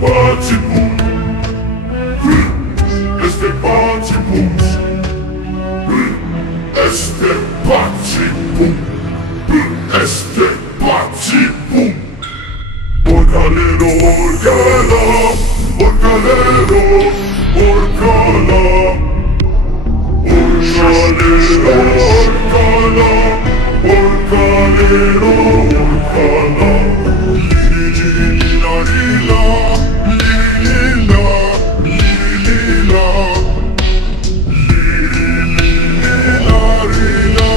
patibum. Este patibum. Este patibum. Este patibum. Orgalero, orgala, orgalero, orgala. Orgalero, orgala, orgalero, orgala. Lila, lila, lila, lila, lila, lila,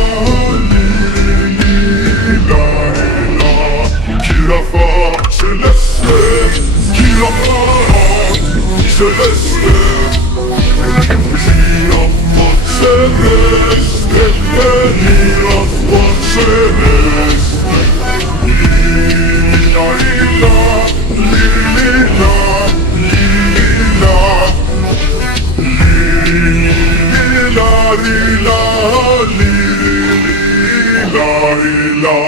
lila, lila. Girafa celeste, girafa celeste. Girafa celeste, girafa celeste. Lila, lila, lila, lila, lila, lila, lila, lila.